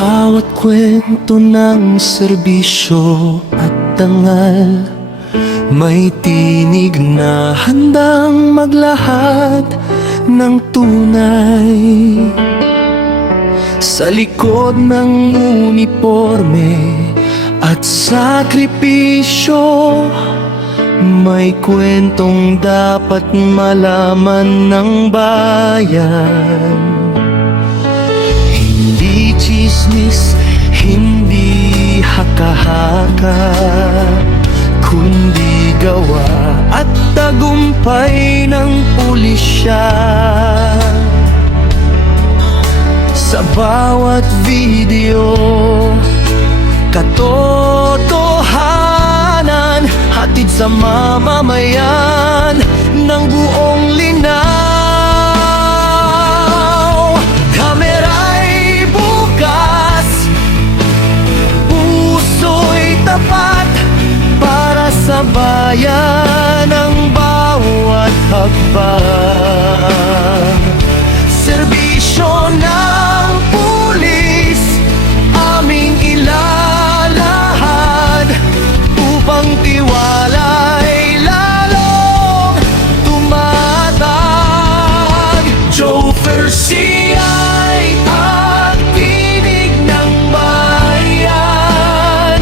bawat kwento ng serbisyo at dangal, may tinig na handang maglahad ng tunay. Sa likod ng uniforme at sakripisyo, may kwentong dapat malaman ng bayan. Hindi tsismis, hindi haka-haka, kundi gawa at tagumpay ng pulisya. Sa bawat video, katotohanan hatid sa mamamayan ng buong linaw. Kamera'y bukas, puso'y tapat, para sa bayan ang bawat hakbang. Serbisyo ng pulis aming ilalahad upang tiwala'y lalong tumatag. Joe Garcia'y ang tinig ng bayan,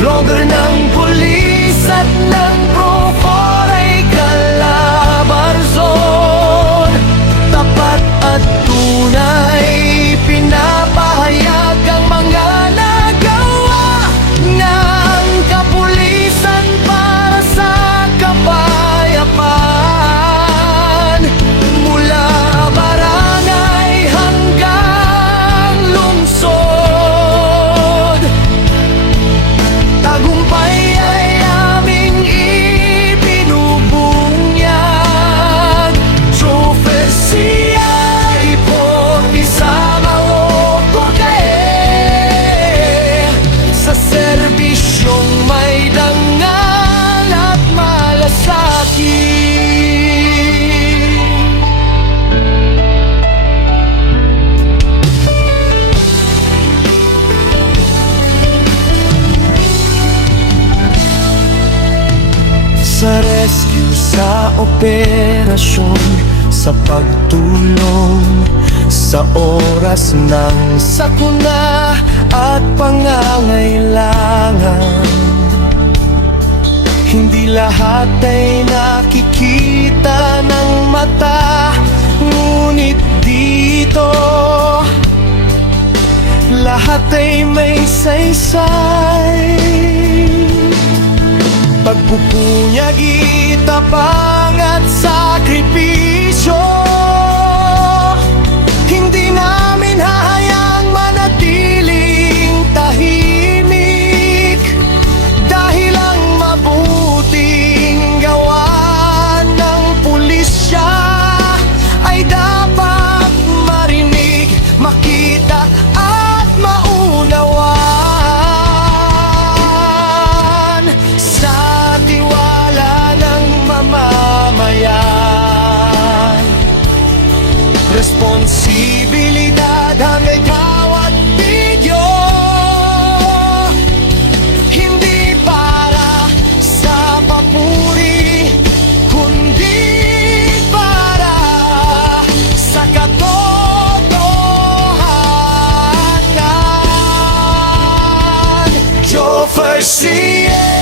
vlogger ng pulis at ng Pro4 ay Calabarzon. Tapat at tunay, pinapahayag ang mga nagawa ng kapulisan para sa kapayapaan. Mula barangay hanggang lungsod, tagumpay ay aming ibinubunyag. Joe Garcia'y pogi sa maoko kae, sa serbisyong may dangal at malasakit. Sa rescue, sa operasyon, sa pagtulong, sa oras ng sakuna at pangangailangan. Hindi lahat ay nakikita ng mata, ngunit dito lahat ay may saysay. Pagpupunyag, itapang at sakripisyo, hindi namin hahayaang manatiling tahimik, dahil ang mabuting gawa ng pulisya ay dapat marinig, makita at maunawaan. Sa tiwala ng mamamayan, responsibilidad ang may bawat video, hindi para sa papuri, kundi para sa katotohanan. Joe Garcia.